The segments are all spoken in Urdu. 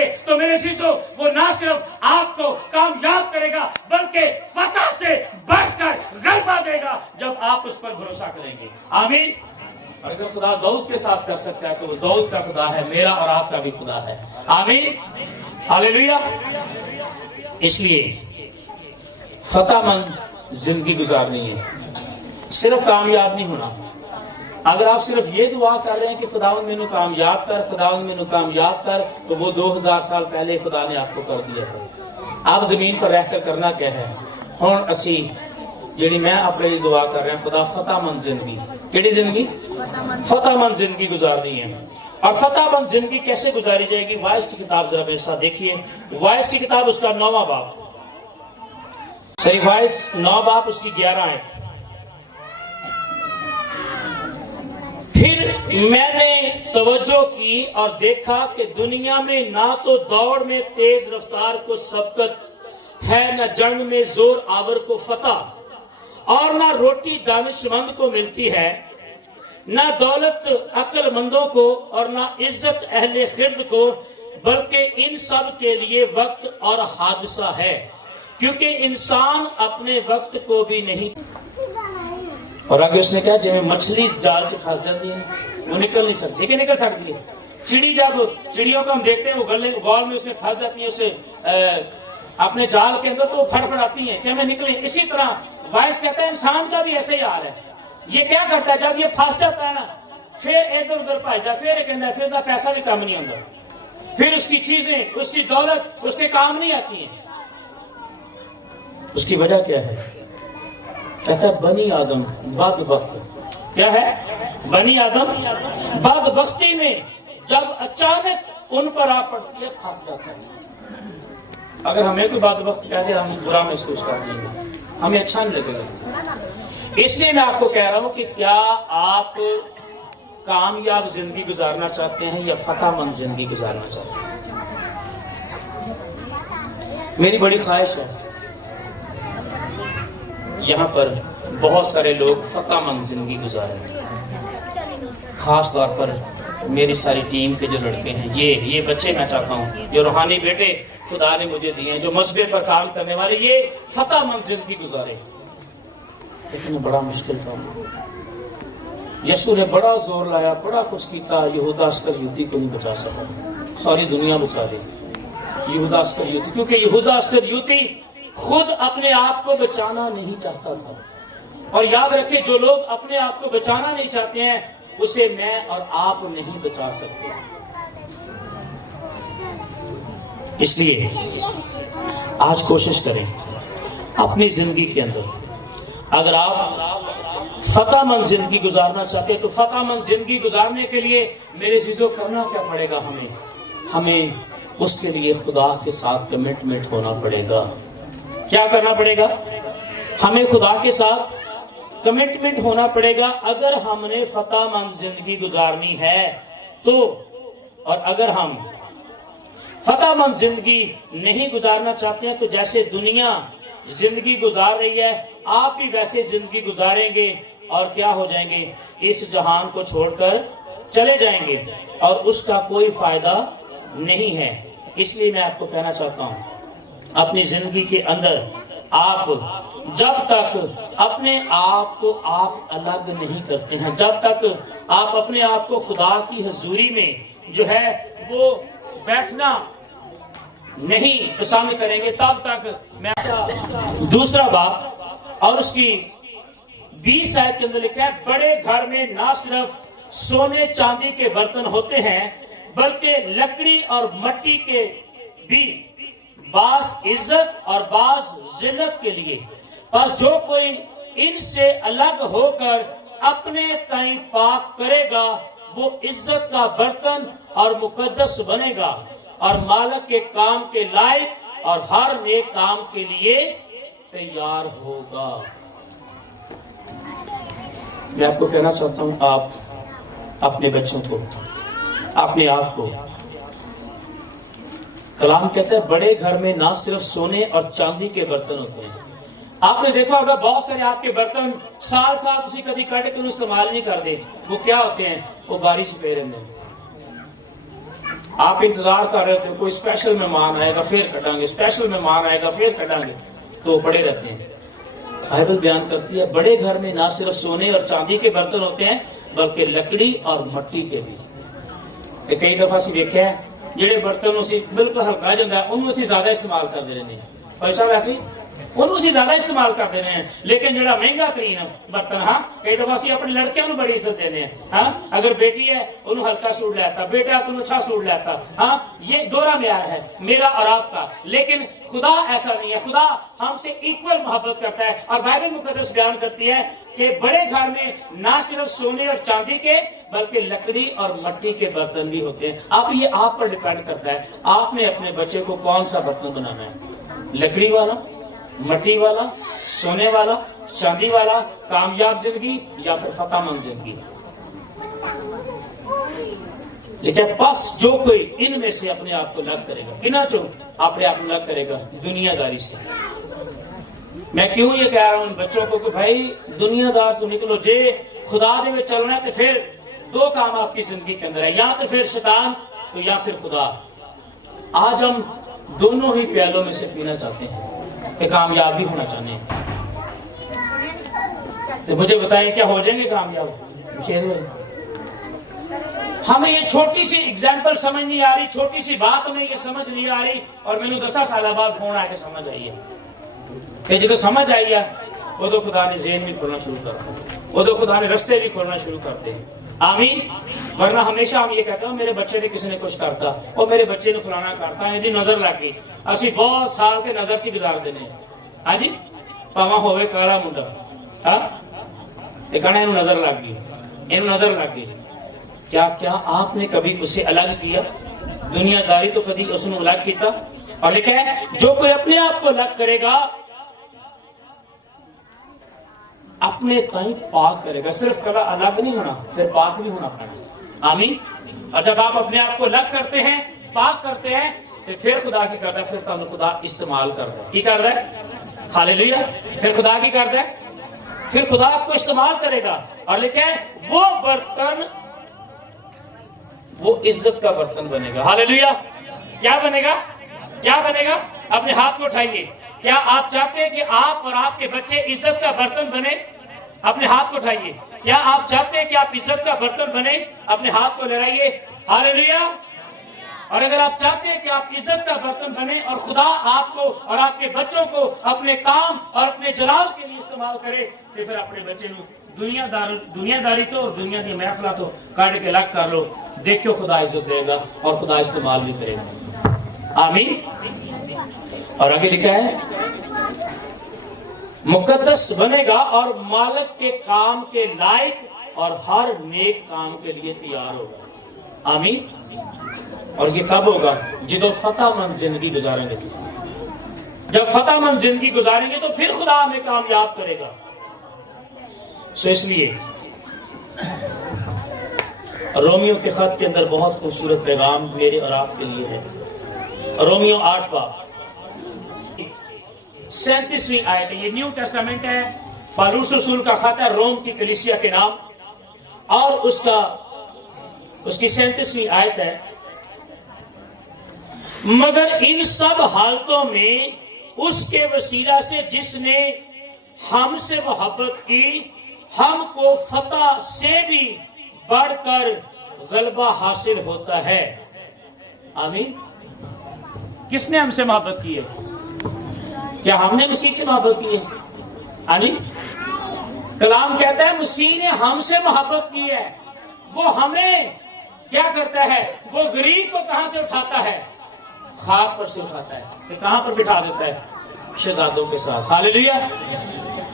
گے تو میرے عزیزو وہ نہ صرف آپ کو کامیاب کرے گا بلکہ فتح سے بڑھ کر غلبہ دے گا جب آپ اس پر بھروسہ کریں گے. آمین. اور اگر خدا داؤد کے ساتھ کر سکتا ہے تو وہ داؤد کا خدا ہے, میرا اور آپ کا بھی خدا ہے. آمین. ہاللیلویا. اس لیے فتح مند زندگی گزارنی ہے, صرف کامیاب نہیں ہونا. اگر آپ صرف یہ دعا کر رہے ہیں کہ خداوند مینوں کامیاب کر, خداوند مینوں کامیاب کر, تو وہ 2000 سال پہلے خدا نے آپ کو کر دیا ہے. آپ زمین پر رہ کر کرنا کیا ہے, ہن اسی جیڑی میں اپنے لیے دعا کر رہا ہوں, خدا فتح مند زندگی, کیڑی زندگی, فتح مند زندگی گزارنی ہے. اور فتح مند زندگی کیسے گزاری جائے گی؟ وائس کی کتاب ذرا میرے ساتھ دیکھیے. وائس کی کتاب اس کا 9واں باب, صحیح وائس 9 باب اس کی 11 آیت. پھر میں نے توجہ کی اور دیکھا کہ دنیا میں نہ تو دوڑ میں تیز رفتار کو سبقت ہے, نہ جنگ میں زور آور کو فتح, اور نہ روٹی دانشمند کو ملتی ہے, نہ دولت عقل مندوں کو, اور نہ عزت اہل خرد کو, بلکہ ان سب کے لیے وقت اور حادثہ ہے, کیونکہ انسان اپنے وقت کو بھی نہیں. اور آگے اس نے کہا جی مچھلی جال سے پھنس جاتی ہے وہ نکل نہیں سکتی, کہ نکل سکتی ہے. چڑی, جب چڑیوں کو ہم دیکھتے ہیں وہ گول میں اس میں پھنس جاتی ہیں اسے اپنے جال کے اندر, تو وہ پھڑپڑاتی ہیں کہ ہمیں نکلیں. اسی طرح وائس کہتا ہے انسان کا بھی ایسے ہی حال ہے. یہ کیا کرتا ہے جب یہ پھنس جاتا ہے نا, پھر ادھر ادھر بھاجتا, پھر یہ کہتا ہے پھر نہ پیسہ بھی کام نہیں آتا, پھر اس کی چیزیں, اس کی دولت اس کے کام نہیں آتی ہیں. اس کی وجہ کیا ہے؟ کہتا ہے بنی آدم بدبخت. کیا ہے؟ بنی آدم بدبختی میں جب اچانک ان پر آ پڑتی ہے پھنس جاتا ہے. اگر ہمیں کوئی بدبخت کہہ دے ہم برا محسوس کرتے ہیں, ہمیں اچھا نہیں لگے گا. اس لیے میں آپ کو کہہ رہا ہوں کہ کیا آپ کامیاب زندگی گزارنا چاہتے ہیں یا فتح مند زندگی گزارنا چاہتے ہیں؟ میری بڑی خواہش ہے یہاں پر بہت سارے لوگ فتح مند زندگی گزاریں, خاص طور پر میری ساری ٹیم کے جو لڑکے ہیں, یہ بچے میں چاہتا ہوں, جو روحانی بیٹے خدا نے مجھے دیے ہیں, جو مذہب پر کام کرنے والے, یہ فتح مند زندگی گزارے. لیکن بڑا مشکل کام ہے. یسوع نے بڑا زور لایا, بڑا کچھ کیتا, یہودا اسکریوتی کو نہیں بچا سکا. ساری دنیا بچا دی یہودا اسکریوتی, کیونکہ یہودا اسکریوتی خود اپنے آپ کو بچانا نہیں چاہتا تھا. اور یاد رکھیں جو لوگ اپنے آپ کو بچانا نہیں چاہتے ہیں اسے میں اور آپ نہیں بچا سکتے. اس لیے آج کوشش کریں اپنی زندگی کے اندر, اگر آپ فتح مند زندگی گزارنا چاہتے ہیں تو فتح مند زندگی گزارنے کے لیے میرے عزیزو کرنا کیا پڑے گا؟ ہمیں اس کے لیے خدا کے ساتھ کمٹمنٹ ہونا پڑے گا. کیا کرنا پڑے گا؟ ہمیں خدا کے ساتھ کمٹمنٹ ہونا پڑے گا. اگر ہم نے فتح مند زندگی گزارنی ہے تو, اور اگر ہم فتح مند زندگی نہیں گزارنا چاہتے ہیں تو جیسے دنیا زندگی گزار رہی ہے آپ بھی ویسے زندگی گزاریں گے اور کیا ہو جائیں گے؟ اس جہان کو چھوڑ کر چلے جائیں گے اور اس کا کوئی فائدہ نہیں ہے. اس لیے میں آپ کو کہنا چاہتا ہوں اپنی زندگی کے اندر آپ جب تک اپنے آپ کو آپ الگ نہیں کرتے ہیں, جب تک آپ اپنے آپ کو خدا کی حضوری میں جو ہے وہ بیٹھنا نہیں پسند کریں گے, تب تک میں دوسرا باب اور اس کی 20 آیت کے اندر لکھا ہے, بڑے گھر میں نہ صرف سونے چاندی کے برتن ہوتے ہیں بلکہ لکڑی اور مٹی کے بھی, بعض عزت اور بعض ذلت کے لیے. بس جو کوئی ان سے الگ ہو کر اپنے تئیں پاک کرے گا وہ عزت کا برتن اور مقدس بنے گا اور مالک کے کام کے لائق اور ہر نیک کام کے لیے تیار ہوگا. میں آپ کو کہنا چاہتا ہوں آپ اپنے بچوں کو, اپنے آپ کو, کلام کہتا ہے بڑے گھر میں نہ صرف سونے اور چاندی کے برتن ہوتے ہیں. آپ نے دیکھا ہوگا بہت سارے آپ کے برتن سال اسی کبھی کٹ کے استعمال نہیں کر دے, وہ کیا ہوتے ہیں؟ وہ بارش پہ رہتے ہیں. آپ انتظار کر رہے ہوتے کوئی اسپیشل مہمان آئے گا پھر کٹیں گے، اسپیشل مہمان آئے گا پھر کٹیں گے، تو پڑے رہتے ہیں۔ بائبل بیان کرتی ہے بڑے گھر میں نہ صرف سونے اور چاندی کے برتن ہوتے ہیں بلکہ لکڑی اور مٹی کے بھی۔ کئی دفعہ سے دیکھا ہے جہے برتن اسی بالکل ہلکا جو ہے انہوں سے زیادہ استعمال کرتے رہتے ہیں، پیسہ ویسے انہوں سے زیادہ استعمال کرتے رہے ہیں، لیکن جڑا مہنگا ترین برتن ہاں کئی دفعہ سے اپنی لڑکیوں کو بڑی عزت دینے ہیں۔ ہاں اگر بیٹی ہے انہوں ہلکا سوٹ لیتا، بیٹا تو اچھا سوٹ لیتا۔ ہاں یہ دوہرا معیار ہے میرا اور آپ کا، لیکن خدا ایسا نہیں ہے۔ خدا ہم سے ایکول محبت کرتا ہے، اور بائبل مقدس بیان کرتی ہے کہ بڑے گھر میں نہ صرف سونے اور چاندی کے بلکہ لکڑی اور مٹی کے برتن بھی ہوتے ہیں۔ اب یہ آپ پر ڈیپینڈ کرتا ہے آپ نے اپنے بچے کو کون سا برتن بنانا ہے، لکڑی والا، مٹی والا، سونے والا، چاندی والا، کامیاب زندگی یا پھر فتح مند زندگی۔ لیکن بس جو کوئی ان میں سے اپنے آپ کو الگ کرے گا، کنا چو اپنے آپ کو الگ کرے گا دنیا داری سے۔ میں کیوں یہ کہہ رہا ہوں ان بچوں کو کہ بھائی دنیا دار تو نکلو، جے خدا دے میں چلنا ہے تو پھر دو کام آپ کی زندگی کے اندر ہے، یا تو پھر شیطان تو یا پھر خدا۔ آج ہم دونوں ہی پیالوں میں سے پینا چاہتے ہیں کہ کامیاب بھی ہونا چاہتے ہیں، تو مجھے بتائیں کیا ہو جائیں گے کامیاب؟ ہمیں یہ چھوٹی سی اگزامپل سمجھ نہیں آ رہی، چھوٹی سی بات ہمیں یہ سمجھ نہیں آ رہی، اور میں نے 10 سال بعد فون آ کے سمجھ آئی ہے کہ جب سمجھ آئی ہے وہ تو خدا نے ذہن بھی کھولنا شروع کر دیا، وہ تو خدا نے رستے بھی کھولنا شروع کرتے ہیں۔ آمین۔ ورنہ ہمیشہ ہم یہ کہتے ہیں میرے بچے نے کسی نے کچھ کرتا، اور میرے بچے نے فلانا کرتا ہے، یہ نظر لگ گئی، اسی بہت سال کے نظر چ گزار دینے۔ ہاں جی، پاواں ہوئے کالا منڈا، ہاں کہنا یہ نظر لگ گئی، یہ نظر لگ گئی۔ کیا آپ نے کبھی اسے الگ کیا؟ دنیا داری تو کبھی اس نے الگ کیتا؟ اور لکھا ہے جو کوئی اپنے آپ کو الگ کرے گا اپنے تائیں پاک کرے گا۔ صرف کبھی الگ نہیں ہونا، پھر پاک بھی ہونا پڑے۔ آمین۔ اور جب آپ اپنے آپ کو الگ کرتے ہیں، پاک کرتے ہیں، تو پھر خدا کی کرتا ہے، پھر تمہیں خدا استعمال کرتا ہے۔ کی کرتا ہے؟ ہاللیلویا۔ پھر خدا کی کرتا ہے، پھر خدا آپ کو استعمال کرے گا۔ اور لکھا ہے وہ برتن وہ عزت کا برتن بنے گا۔ ہاللیلویا۔ کیا بنے گا؟ کیا بنے گا؟ اپنے ہاتھ کو اٹھائیے۔ کیا آپ چاہتے ہیں کہ آپ اور آپ کے بچے عزت کا برتن بنے؟ اپنے ہاتھ کو اٹھائیے۔ کیا آپ چاہتے ہیں کہ آپ عزت کا برتن بنے؟ اپنے ہاتھ کو لہرائیے۔ ہاللیلویا۔ اور اگر آپ چاہتے ہیں کہ آپ عزت کا برتن بنے اور خدا آپ کو اور آپ کے بچوں کو اپنے کام اور اپنے جلال کے لیے استعمال کرے، تو پھر اپنے بچے نو دنیا داری تو اور دنیا کی محفلہ تو کاٹ کے الگ کر لو، دیکھو خدا عزت دے گا اور خدا استعمال بھی کرے گا۔ آمین۔ اور آگے لکھا ہے مقدس بنے گا اور مالک کے کام کے لائق اور ہر نیک کام کے لیے تیار ہوگا۔ آمین۔ اور یہ کب ہوگا؟ جب فتح مند زندگی گزاریں گے۔ جب فتح مند زندگی گزاریں گے تو پھر خدا ہمیں کامیاب کرے گا۔ سو اس لیے رومیو کے خط کے اندر بہت خوبصورت پیغام میرے اور آپ کے لیے ہے۔ رومیو 8 باب 37ویں آیت ہے، یہ نیو ٹیسٹامنٹ ہے، پالوس رسول کا خط ہے روم کی کلیسیا کے نام، اور اس کی 37ویں آیت ہے، مگر ان سب حالتوں میں اس کے وسیلہ سے جس نے ہم سے محبت کی ہم کو فتح سے بھی بڑھ کر غلبہ حاصل ہوتا ہے۔ آمین۔ کس نے ہم سے محبت کی ہے؟ کیا ہم نے مسیح سے محبت کی ہے؟ ہاں جی، کلام کہتا ہے مسیح نے ہم سے محبت کی ہے۔ وہ ہمیں کیا کرتا ہے؟ وہ غریب کو کہاں سے اٹھاتا ہے؟ خاک پر سے اٹھاتا ہے، کہ کہاں پر بٹھا دیتا ہے؟ شہزادوں کے ساتھ۔ ہاللیلویا۔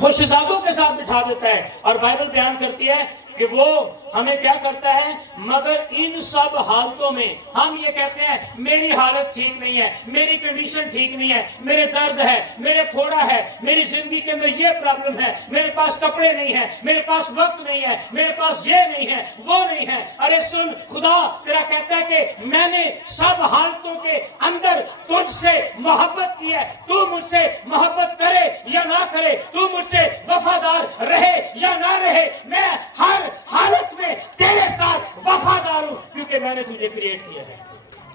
وہ شہزادوں کے ساتھ بٹھا دیتا ہے، اور بائبل بیان کرتی ہے کہ وہ ہمیں کیا کرتا ہے؟ مگر ان سب حالتوں میں ہم یہ کہتے ہیں میری حالت ٹھیک نہیں ہے، میری کنڈیشن ٹھیک نہیں ہے، میرے درد ہے، میرے پھوڑا ہے، میری زندگی کے اندر یہ پرابلم ہے، میرے پاس کپڑے نہیں ہیں، میرے پاس وقت نہیں ہے، میرے پاس یہ نہیں ہے، وہ نہیں ہے۔ ارے سن، خدا تیرا کہتا ہے کہ میں نے سب حالتوں کے اندر تجھ سے محبت کی ہے، تو مجھ سے محبت کرے یا نہ کرے، تو مجھ سے وفادار رہے یا نہ رہے، میں ہر حالت میں تیرے ساتھ وفادار ہوں، کیونکہ میں نے تجھے کریٹ کیا ہے۔